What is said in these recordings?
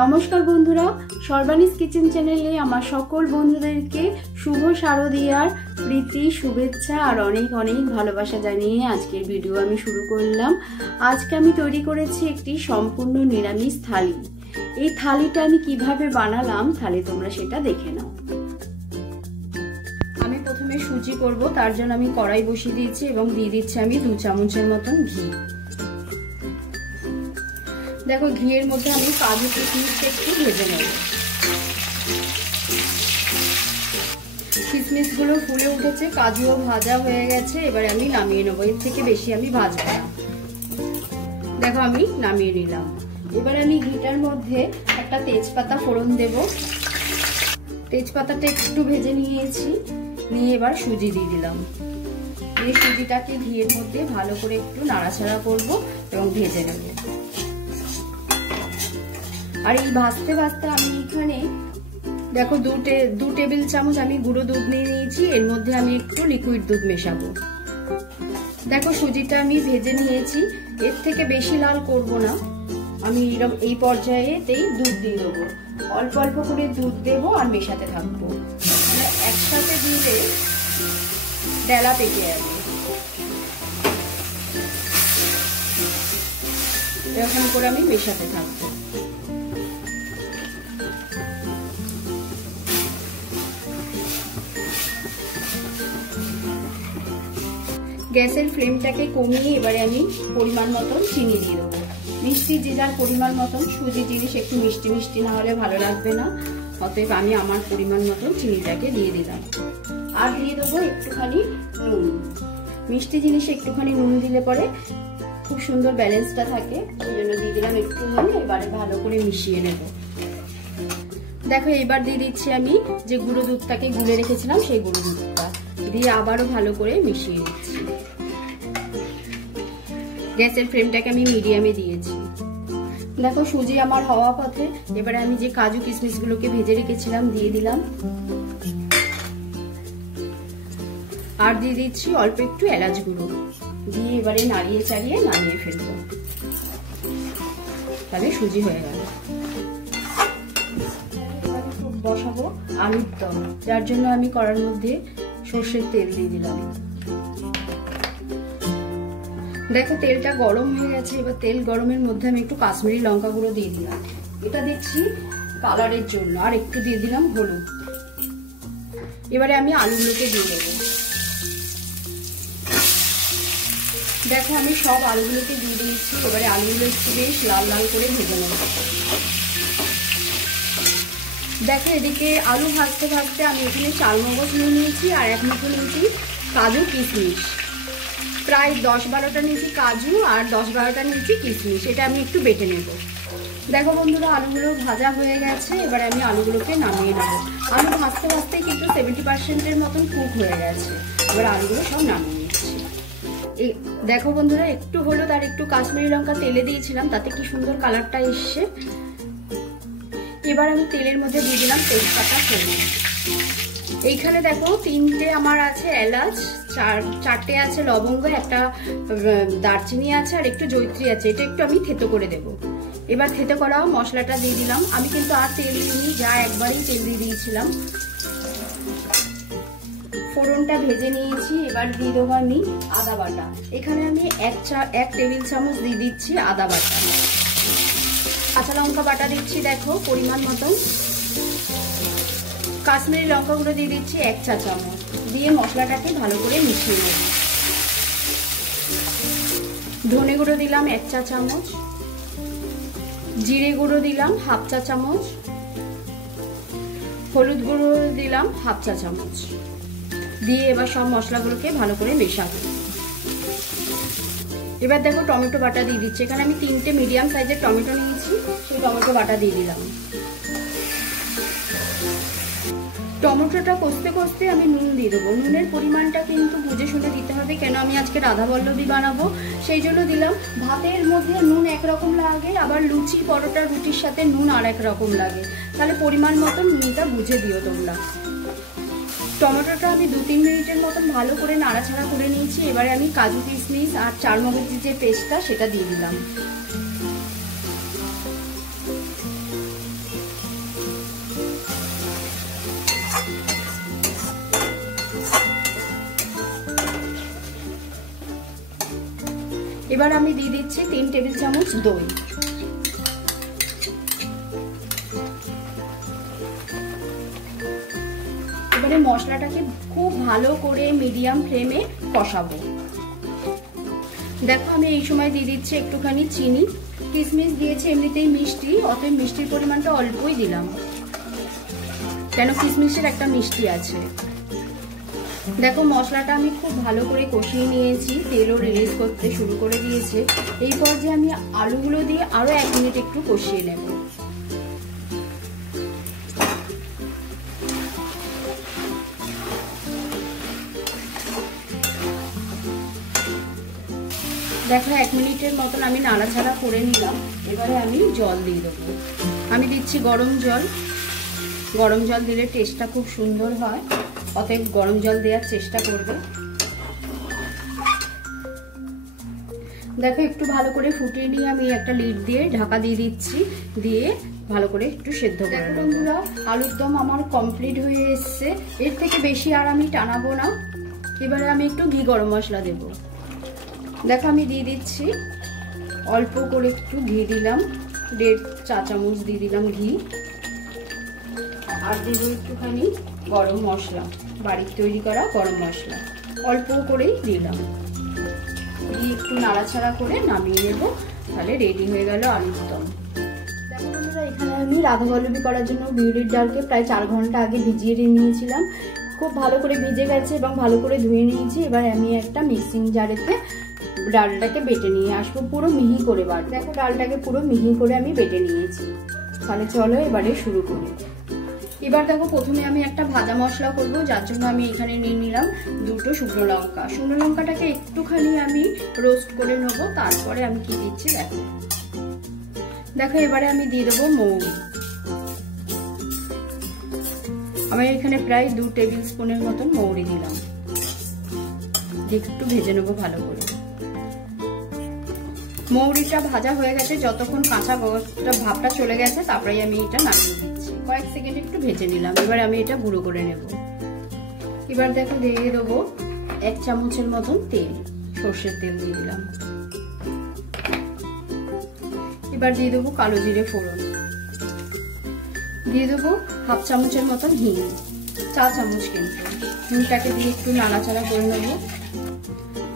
নমস্কার বন্ধুরা, সর্বাণীস কিচেন চ্যানেলে আমার সকল বন্ধুদেরকে শুভ শারদীয়ার প্রীতি, শুভেচ্ছা আর অনেক অনেক ভালোবাসা জানিয়ে আজকের ভিডিও আমি শুরু করলাম। আজকে আমি তৈরি করেছি একটি সম্পূর্ণ নিরামিষ থালি। এই থালিটা আমি কিভাবে বানালাম তাহলে তোমরা সেটা দেখে নাও। আমি প্রথমে সুজি করব, তার জন্য আমি কড়াই বসিয়ে দিয়েছি এবং দিয়ে দিচ্ছি আমি 2 চামচের মতন ঘি। দেখো ঘিয়ের মধ্যে আমি কাজু কিশমিশটা একটু ভেজে নেব। কিশমিশগুলো ফুলে উঠেছে, কাজুও ভাজা হয়ে গেছে। এবারে আমি নামিয়ে নেবো, এর থেকে বেশি আমি ভাজবো না। দেখো আমি নামিয়ে নিলাম। এবার আমি ঘিটার মধ্যে একটা তেজপাতা ফোড়ন দেব। তেজপাতাটা একটু ভেজে নিয়েছি, নিয়ে এবার সুজি দিয়ে দিলাম। এই সুজিটাকে ঘিয়ের মধ্যে ভালো করে একটু নাড়াচাড়া করব এবং ভেজে নেব। আর এই ভাজতে ভাজতে আমি এখানে দেখো 2 টেবিল চামচ আমি গুঁড়ো দুধ নিয়ে নিয়েছি। এর মধ্যে আমি একটু লিকুইড দুধ মেশাবো। দেখো সুজিটা আমি ভেজে নিয়েছি, এর থেকে বেশি লাল করব না। আমি এই পর্যায়েতেই দুধ দিয়ে দেবো। অল্প অল্প করে দুধ দেবো আর মেশাতে থাকবো। একসাথে দিলে ডেলা পেকে যাবে। এরকম করে আমি মেশাতে থাকবো। গ্যাসের ফ্লেমটাকে কমিয়ে এবারে আমি পরিমাণ মতন চিনি দিয়ে দেবো। মিষ্টি যে যার পরিমাণ মতন, সুজি জিনিস একটু মিষ্টি মিষ্টি না হলে ভালো লাগবে না, অতএব আমি আমার পরিমাণ মতন চিনিটাকে দিয়ে দিলাম। আর দিয়ে দেবো একটুখানি নুন। মিষ্টি জিনিসে একটুখানি নুন দিলে পরে খুব সুন্দর ব্যালেন্সটা থাকে, ওই জন্য দিয়ে দিলাম একটুখানি। এবারে ভালো করে মিশিয়ে নেব। দেখো এবার দিয়ে দিচ্ছি আমি যে গুঁড়ো দুধটাকে গুলে রেখেছিলাম, সেই গুঁড়ো দুধটা দিয়ে আবারও ভালো করে মিশিয়ে নিচ্ছি। গ্যাসের ফ্লেমটাকে আমি মিডিয়ামে দিয়েছি। দেখো সুজি আমার হওয়া পথে। এবারে আমি যে কাজু কিশমিশগুলোকে ভেজে রেখেছিলাম দিয়ে দিলাম। আর দিয়ে দিচ্ছি অল্প একটু এলাচ গুঁড়ো দিয়ে এবারে নাড়িয়ে চাড়িয়ে নামিয়ে ফেলবো। তাহলে সুজি হয়ে গেল। বসাবো আলুর দম, যার জন্য আমি কড়ার মধ্যে সর্ষের তেল দিয়ে দিলাম। দেখো তেলটা গরম হয়ে গেছে। এবার তেল গরমের মধ্যে আমি একটু কাশ্মীরি লঙ্কা গুঁড়ো দিয়ে দিলাম। এটা দিচ্ছি কালারের জন্য। আর একটু দিয়ে দিলাম হলুদ। এবারে আমি আলুগুলোকে দিয়ে দেবো। দেখো আমি সব আলুগুলোকে দিয়ে দিয়েছি। এবারে আলুগুলো একটু বেশ লাল লাল করে ভেজে নেব। দেখো এদিকে আলু ভাজতে ভাজতে আমি এখানে চালমগজ নিয়ে নিয়েছি আর এক মুঠো নিয়েছি কাজু কিশমিশ। প্রায় 10-12টা নিয়েছি কাজু আর 10-12টা নিয়েছি কিশমিশ। এটা আমি একটু বেটে নেব। দেখো বন্ধুরা আলুগুলো ভাজা হয়ে গেছে। এবারে আমি আলুগুলোকে নামিয়ে নেব। আলু ভাজতে ভাজতে কিন্তু 70%-এর মতন কুক হয়ে গেছে। এবার আলুগুলো সব নামিয়ে নিচ্ছি। দেখো বন্ধুরা একটু হলুদ আর একটু কাশ্মীরি লঙ্কা তেলে দিয়েছিলাম, তাতে কি সুন্দর কালারটা এসছে। এবার আমি তেলের মধ্যে দিয়ে দিলাম তেজপাতা ফোড়ন। এইখানে দেখো 3টে আমার আছে এলাচ, 4টে আছে লবঙ্গ, একটা দারচিনি আছে আর একটু জয়িত্রী আছে। এটা একটু আমি থেতো করে দেব। এবার থেতো করা মশলাটা দিয়ে দিলাম। আমি কিন্তু আর তেল দিইনি, যা একবারেই তেল দিয়ে দিয়েছিলাম। ফোড়নটা ভেজে নিয়েছি। এবার দিয়ে দেবো আমি আদা বাটা। এখানে আমি 1 টেবিল চামচ দিয়ে দিচ্ছি আদা বাটা। কাঁচা লঙ্কা বাটা দিচ্ছি দেখো পরিমাণ মতন। কাশ্মীরি লঙ্কা গুঁড়ো দিয়ে দিচ্ছি 1 চা চামচ। দিয়ে মশলাটাকে ভালো করে মিশিয়ে নেব। ধনে গুঁড়ো দিলাম 1 চা চামচ। জিরে গুঁড়ো দিলাম 1/2 চা চামচ। হলুদ গুঁড়ো দিলাম 1/2 চা চামচ। দিয়ে এবার সব মশলাগুলোকে ভালো করে মেশাবো। এবার দেখো টমেটো বাটা দিয়ে দিচ্ছি। এখানে আমি 3টে মিডিয়াম সাইজের টমেটো নিয়েছি, সেই টমেটো বাটা দিয়ে দিলাম। টমেটোটা কষতে কষতে আমি নুন দিয়ে দেবো। নুনের পরিমাণটা কিন্তু বুঝে শুনে দিতে হবে, কেন আমি আজকে রাধা বল্লভী বানাবো, সেই জন্য দিলাম। ভাতের মধ্যে নুন একরকম লাগে, আবার লুচি পরোটা রুটির সাথে নুন আর এক রকম লাগে। তাহলে পরিমাণ মতো নুনটা বুঝে দিও তোমরা। টমেটোটা আমি 2-3 মিনিটের মতন ভালো করে নাড়াচাড়া করে নিয়েছি। এবারে আমি কাজু কিশমিশ আর চালমগজের যে পেস্টটা সেটা দিয়ে দিলাম। এবার আমি দিয়ে দিচ্ছি 3 টেবিল চামচ দই। এবারে মশলাটাকে খুব ভালো করে মিডিয়াম ফ্লেমে কষাবো। দেখো আমি এই সময় দিয়ে দিচ্ছি একটুখানি চিনি। কিশমিশ দিয়েছি এমনিতেই মিষ্টি, অতএব মিষ্টির পরিমাণটা অল্পই দিলাম, কেন কিশমিশের একটা মিষ্টি আছে। দেখো মশলাটা আমি খুব ভালো করে কষিয়ে নিয়েছি, তেলও রিলিজ করতে শুরু করে দিয়েছে। এই পর্যায়ে আমি আলুগুলো দিয়ে আরো 1 মিনিট একটু কষিয়ে নেব। দেখো 1 মিনিটের মতন আমি নাড়াচাড়া করে নিলাম। এবারে আমি জল দিয়ে দেবো। আমি দিচ্ছি গরম জল। গরম জল দিলে টেস্টটা খুব সুন্দর হয়, অতএব গরম জল দেওয়ার চেষ্টা করবে। দেখো একটু ভালো করে ফুটিয়ে নিয়ে আমি একটা লিড দিয়ে ঢাকা দিয়ে দিচ্ছি, দিয়ে ভালো করে একটু সেদ্ধ করে নেব। বন্ধুরা আলুর দম আমার কমপ্লিট হয়ে এসছে, এর থেকে বেশি আর আমি টানাবো না। এবারে আমি একটু ঘি গরম মশলা দেব। দেখো আমি দিয়ে দিচ্ছি অল্প করে একটু ঘি দিলাম, 1.5 চা চামচ দিয়ে দিলাম ঘি। আর দিব একটুখানি গরম মশলা, বাড়ির তৈরি করা গরম মশলা অল্প করেই দিলাম। দিয়ে একটু নাড়াচাড়া করে নামিয়ে নেব, তাহলে রেডি হয়ে গেল আলুর দম। দেখো বন্ধুরা এখানে আমি রাধাবল্লভী করার জন্য বিউলির ডালকে প্রায় 4 ঘন্টা আগে ভিজিয়ে নিয়েছিলাম। খুব ভালো করে ভিজে গেছে এবং ভালো করে ধুয়ে নিয়েছি। এবার আমি একটা মিক্সিং জারেতে ডালটাকে বেটে নিয়ে আসবো, পুরো মিহি করে বাট। দেখো ডালটাকে পুরো মিহি করে আমি বেটে নিয়েছি। তাহলে চলো এবারে শুরু করি। এবার দেখো প্রথমে আমি একটা ভাজা মশলা করব, যার জন্য আমি এখানে নিয়ে নিলাম 2টো শুকনো লঙ্কা। শুকনো লঙ্কাটাকে একটুখানি আমি রোস্ট করে নেবো, তারপরে আমি কি দিচ্ছি দেখো। দেখো এবারে আমি দিয়ে দেবো মৌরি। আমি এখানে প্রায় 2 টেবিল স্পুনের মতন মৌরি দিলাম। একটু ভেজে নেবো ভালো করে। মৌরিটা ভাজা হয়ে গেছে, যতক্ষণ কাঁচা ভাবটা চলে গেছে তারপরেই আমি এটা নামিয়ে দিচ্ছি। কয়েক সেকেন্ড একটু ভেজে নিলাম। এবার আমি এটা গুঁড়ো করে নেব। এবার দেখো দিয়ে দেবো 1 চামচের মতন তেল, সর্ষের তেল দিয়ে দিলাম। এবার দিয়ে দেবো কালো জিরে ফোড়ন, দিয়ে দেবো 1/2 চামচের মতন হিং, 4 চামচ কিন্তু। হিংটাকে দিয়ে একটু নাড়াচাড়া করে নেবো।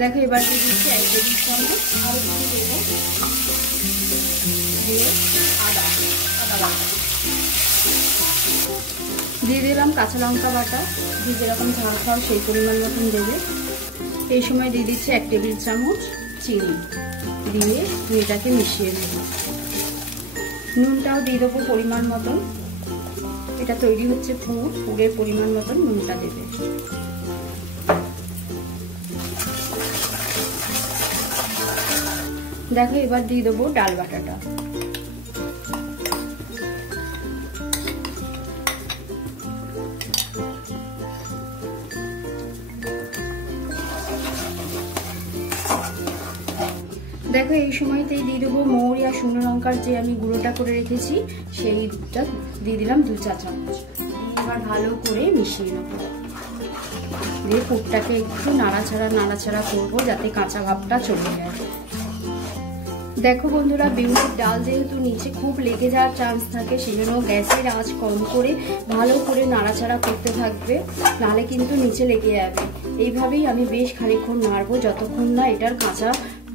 দেখো এবার দিয়ে দিচ্ছি 1 টেবিল চামচ আর একটু দেবো দিয়ে আদা বাটা দিয়ে দিলাম, কাঁচা লঙ্কা বাটা, দিয়ে যেরকম ঝাল খাও সেই পরিমাণ মতন দেবে। এই সময় দিয়ে দিচ্ছি 1 টেবিল চামচ চিনি, দিয়ে এটাকে মিশিয়ে নেব। নুনটাও দিয়ে দেবো পরিমাণ মতন। এটা তৈরি হচ্ছে পুর, পুরের পরিমাণ মতন নুনটা দেবে। দেখো এবার দিয়ে দেবো ডাল বাটাটা। দেখো এই সময়তেই দিয়ে দেবো মৌরি আর শুকনো লঙ্কার যে আমি গুঁড়োটা করে রেখেছি সেইটা দিয়ে দিলাম 2 চা চামচ। এবার ভালো করে মিশিয়ে নেব, দিয়ে পুরটাকে একটু নাড়াচাড়া করবো যাতে কাঁচা ভাবটা চলে যায়। দেখো বন্ধুরা বিউলির ডাল যেহেতু নিচে খুব লেগে যাওয়ার চান্স থাকে, সেজন্য গ্যাসের আঁচ কম করে ভালো করে নাড়াচাড়া করতে থাকবে, নাহলে কিন্তু নিচে লেগে যাবে। এইভাবেই আমি বেশ খানিকক্ষণ নাড়বো যতক্ষণ না এটার কাঁচা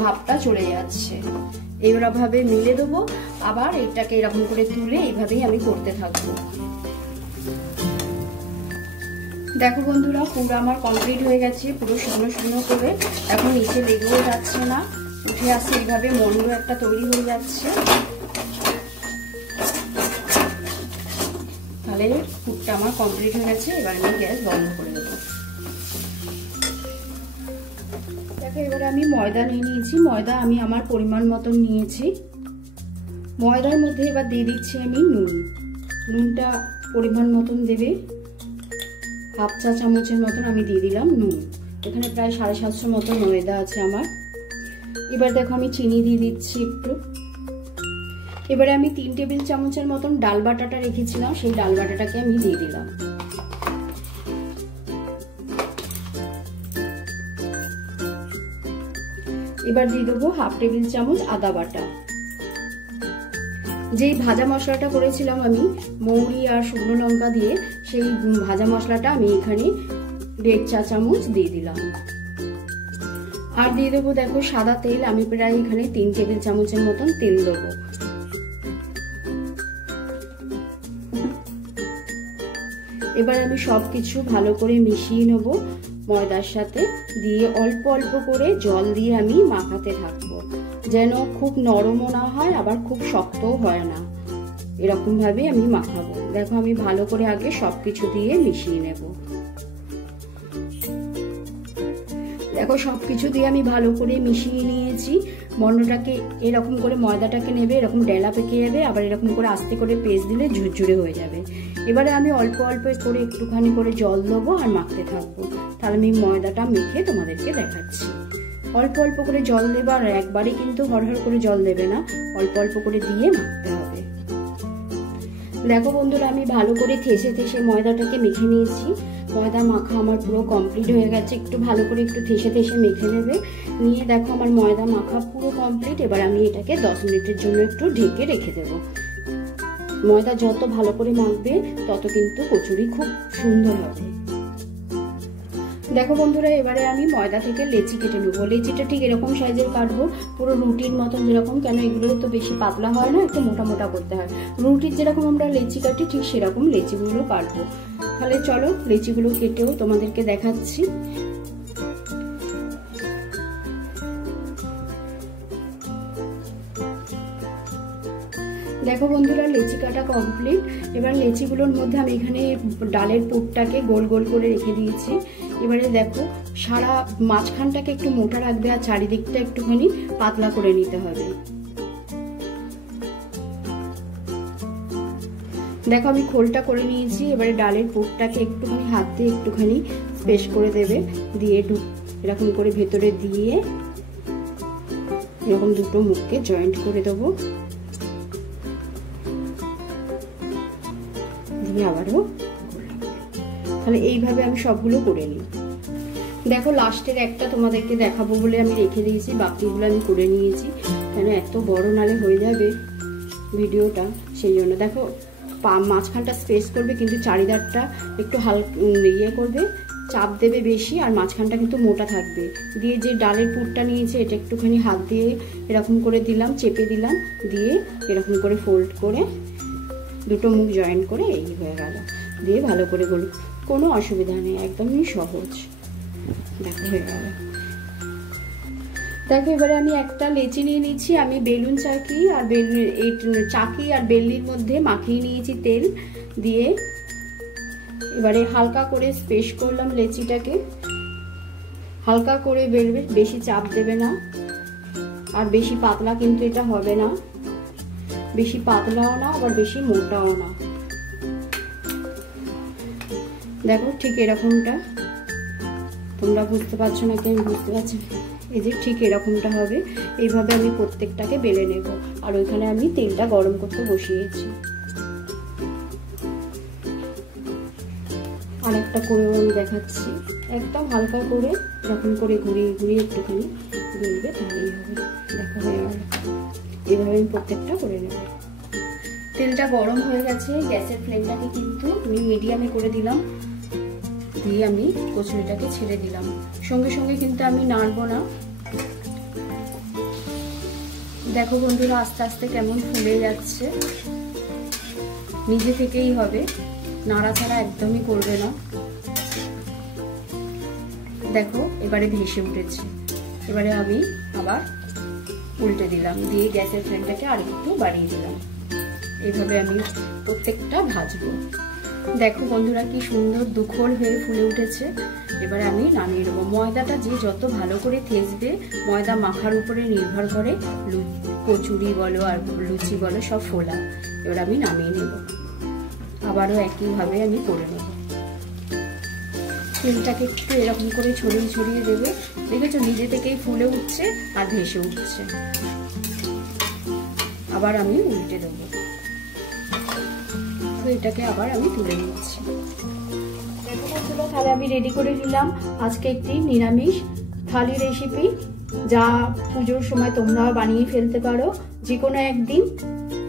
ভাবটা চলে যাচ্ছে। এইভাবে মিলে দেবো, আবার এটাকে এরকম করে তুলে এইভাবেই আমি করতে থাকবো। দেখো বন্ধুরা পুরো আমার কমপ্লিট হয়ে গেছে, পুরো শুকনো করে। এখন নিচে লেগেও যাচ্ছে না, উঠে আসছে, এইভাবে মন্ড একটা তৈরি হয়ে যাচ্ছে। তাহলে পুরটা আমার কমপ্লিট হয়ে গেছে। এবার আমি গ্যাস বন্ধ করে দেবো। দেখো এবারে আমি ময়দা নিয়ে নিয়েছি। ময়দা আমি আমার পরিমাণ মতন নিয়েছি। ময়দার মধ্যে এবার দিয়ে দিচ্ছি আমি নুন। নুনটা পরিমাণ মতন দেবে, 1/2 চা চামচের মতন আমি দিয়ে দিলাম নুন। এখানে প্রায় 750 মতন ময়দা আছে আমার। এবার দেখো আমি চিনি দিয়ে দিচ্ছি একটু। এবারে আমি 3 টেবিল চামচের মতন ডাল বাটাটা রেখেছিলাম, সেই ডাল বাটাটাকে আমি দিয়ে দিলাম। এবার দিয়ে দেবো 1/2 টেবিল চামচ আদা বাটা। যেই ভাজা মশলাটা করেছিলাম আমি মৌরি আর শুকনো লঙ্কা দিয়ে, সেই ভাজা মশলাটা আমি এখানে 1.5 চা চামচ দিয়ে দিলাম। আর দিয়ে দেবো দেখো সাদা তেল, আমি প্রায় এখানে 3 টেবিল চামচের মতন তেল দেবো। এবার আমি সবকিছু ভালো করে মিশিয়ে নেব ময়দার সাথে, দিয়ে অল্প অল্প করে জল দিয়ে আমি মাখাতে থাকবো, যেন খুব নরমও না হয় আবার খুব শক্তও হয় না, এরকম ভাবে আমি মাখাবো। দেখো আমি ভালো করে আগে সবকিছু দিয়ে মিশিয়ে নেব। দেখো সবকিছু দিয়ে আমি ভালো করে মিশিয়ে নিয়েছি। মন্ডটাকে এরকম করে ময়দাটাকে নেবে, এরকম ডেলা পেকে যাবে, আবার এরকম করে আস্তে করে পেস্ট দিলে ঝুরঝুরে হয়ে যাবে। এবারে আমি অল্প অল্প করে একটুখানি করে জল দেবো আর মাখতে থাকবো। তাহলে আমি ময়দাটা মেখে তোমাদেরকে দেখাচ্ছি। অল্প অল্প করে জল দেবে, আর একবারে কিন্তু হড়হড় করে জল দেবে না, অল্প অল্প করে দিয়ে মাখতে হবে। দেখো বন্ধুরা আমি ভালো করে থেসে থেসে ময়দাটাকে মেখে নিয়েছি। ময়দা মাখা আমার পুরো কমপ্লিট হয়ে গেছে। একটু ভালো করে একটু থেসে থেসে মেখে নেবে। নিয়ে দেখো আমার ময়দা মাখা পুরো কমপ্লিট। এবার আমি এটাকে 10 মিনিটের জন্য একটু ঢেকে রেখে দেবো। ময়দা যত ভালো করে মাখবে তত কিন্তু কচুরি খুব সুন্দর হবে। দেখো বন্ধুরা এবারে আমি ময়দা থেকে লেচি কেটে নেবো। লেচিটা ঠিক এরকম সাইজের কাটবো, পুরো রুটির মতন যেরকম, কেন এগুলো তো বেশি পাতলা হয় না, একটু মোটা মোটা করতে হয়। রুটির যেরকম আমরা লেচি কাটি ঠিক সেরকম লেচিগুলো কাটবো। তাহলে চলো লেচিগুলো কেটেও তোমাদেরকে দেখাচ্ছি। দেখো বন্ধুরা লেচি কাটা কমপ্লিট। এবার লেচিগুলোর মধ্যে আমি এখানে ডালের পুরটাকে গোল গোল করে রেখে দিয়েছি। এবারে দেখো সারা মাঝখানটাকে একটু মোটা রাখবে আর চারিদিকটা একটুখানি পাতলা করে নিতে হবে। দেখো আমি খোলটা করে নিয়েছি। এবারে ডালের পুরটাকে একটুখানি হাত দিয়ে একটুখানি স্পেস করে দেবে, দিয়ে এরকম করে ভেতরে দিয়ে এরকম দুটো মুখকে জয়েন্ট করে দেবো। আবারও তাহলে এইভাবে আমি সবগুলো করে নিই। দেখো লাস্টের একটা তোমাদেরকে দেখাবো বলে আমি রেখে দিয়েছি, বাকিগুলো আমি করে নিয়েছি, কেন এত বড় নালে হয়ে যাবে ভিডিওটা, সেই জন্য। দেখো মাঝখানটা স্পেস করবে, কিন্তু চারিধারটা একটু হালকা ইয়ে করবে, চাপ দেবে বেশি, আর মাঝখানটা কিন্তু মোটা থাকবে। দিয়ে যে ডালের পুরটা নিয়েছে এটা একটুখানি হাত দিয়ে এরকম করে দিলাম, চেপে দিলাম, দিয়ে এরকম করে ফোল্ড করে দুটো মুখ জয়েন করে এই হয়ে গেল। দিয়ে ভালো করে গোল, কোনো অসুবিধা নেই, একদমই সহজ। দেখো হয়ে গেল। দেখো এবারে আমি একটা লেচি নিয়ে নিচ্ছি। আমি বেলুন চাকি আর এই চাকি আর বেলনির মধ্যে মাখিয়ে নিয়েছি তেল দিয়ে। এবারে হালকা করে স্পেস করলাম লেচিটাকে, হালকা করে বেলবে, বেশি চাপ দেবে না, আর বেশি পাতলা কিন্তু এটা হবে না, বেশি পাতলাও না আবার বেশি মোটাও না। দেখো ঠিক এরকমটা, তোমরা বুঝতে পারছো নাকি আমি বুঝতে পারছি, এই যে ঠিক এরকমটা হবে। এইভাবে আমি প্রত্যেকটাকে বেলে নেব। আর ওইখানে আমি তেলটা গরম করতে বসিয়েছি। আর একটা করেও আমি দেখাচ্ছি, একদম হালকা করে এরকম করে ঘুরিয়ে ঘুরিয়ে একটুখানি বেলবে, তাহলেই হবে। দেখো হয়ে গেল। এইভাবে আমি প্রত্যেকটা করে নেব। তেলটা গরম হয়ে গেছে, গ্যাসের ফ্লেমটাকে কিন্তু আমি মিডিয়ামে করে দিলাম, দিয়ে আমি কচুরিটাকে ছেড়ে দিলাম। সঙ্গে সঙ্গে কিন্তু আমি নাড়বো না। দেখো বন্ধুরা আস্তে আস্তে কেমন ফুলে যাচ্ছে, নিজে থেকেই হবে, নাড়াচাড়া একদমই করবে না। দেখো এবারে ভেসে উঠেছে। এবারে আমি আবার উল্টে দিলাম, দিয়ে গ্যাসের ফ্লেমটাকে আর একটু বাড়িয়ে দিলাম। এইভাবে আমি প্রত্যেকটা ভাজবো। দেখো বন্ধুরা কি সুন্দর দুখোল হয়ে ফুলে উঠেছে। এবারে আমি নামিয়ে নেবো। ময়দাটা যে যত ভালো করে থেসবে, ময়দা মাখার উপরে নির্ভর করে কচুরি বলো আর লুচি বলো সব ফোলা। এবার আমি নামিয়ে নেব। আবারও একইভাবে আমি করে নেব। তেলটাকে একটু এরকম করে ছড়িয়ে ছড়িয়ে দেবে। দেখেছো নিজে থেকেই ফুলে উঠছে আর ভেসে উঠছে। আবার আমি উল্টে দেবো। তো এটাকে আবার আমি তুলে নিচ্ছি। তাহলে আমি রেডি করে নিলাম আজকে একটি নিরামিষ থালি রেসিপি। যা পুজোর সময় তোমরাও বানিয়ে ফেলতে পারো যে কোনো একদিন।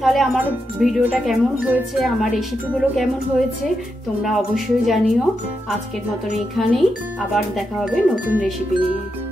তাহলে আমার ভিডিওটা কেমন হয়েছে, আমার রেসিপিগুলো কেমন হয়েছে তোমরা অবশ্যই জানিও। আজকের মতন এখানেই, আবার দেখা হবে নতুন রেসিপি নিয়ে।